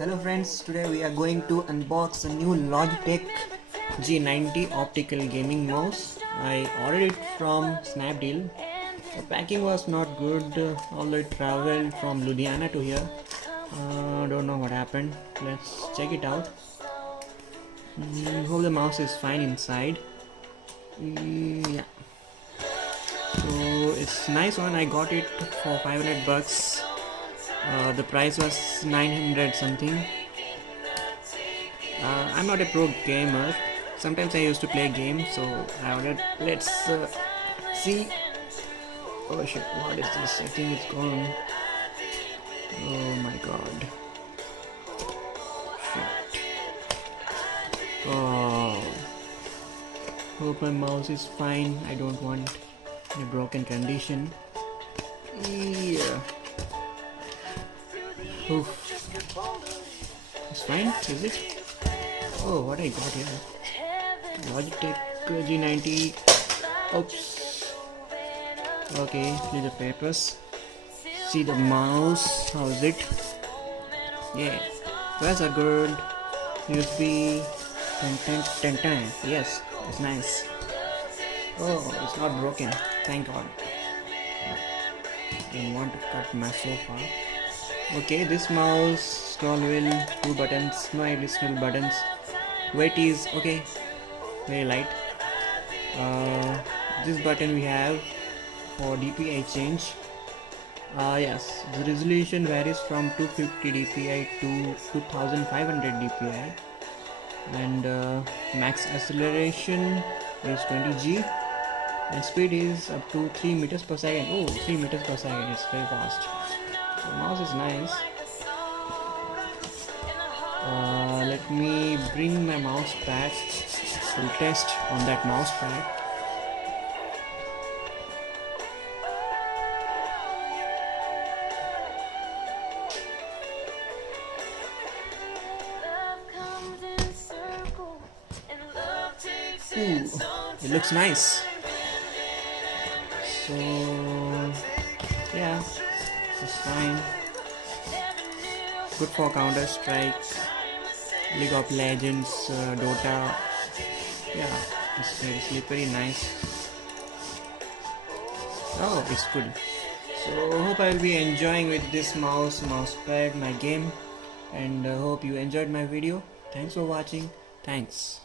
Hello friends, today we are going to unbox a new Logitech G90 optical gaming mouse. I ordered it from Snapdeal. The packing was not good, although it traveled from Ludhiana to here. Don't know what happened. Let's check it out. Hope the mouse is fine inside. Yeah. So it's nice one. I got it for 500 bucks. The price was 900 something. I'm not a pro gamer. Sometimes I used to play games, so I ordered. Let's see. Oh shit! What is this? I think it's gone. Oh my god! Shit! Oh. Hope my mouse is fine. I don't want a broken condition. Yeah. Oof. It's fine, is it? Oh, what I got here? Logitech G90. Oops. Okay, see the papers. See the mouse. How's it? Yeah. Where's are good? USB. Ten. Yes, it's nice. Oh, it's not broken. Thank God. Don't want to cut my sofa. Okay, this mouse, scroll wheel, 2 buttons, no additional buttons. Weight is okay, very light. This button we have for DPI change. Yes, the resolution varies from 250 DPI to 2500 DPI, and max acceleration is 20G, and speed is up to 3 meters per second. Oh, 3 meters per second, it's very fast. The mouse is nice. Let me bring my mouse pad. We'll test on that mouse pad. Ooh, it looks nice. So yeah, it's fine. Good for Counter-Strike, League of Legends, Dota. Yeah, it's very nice. Oh, it's good. So hope I will be enjoying with this mousepad, my game, and hope you enjoyed my video. Thanks for watching. Thanks.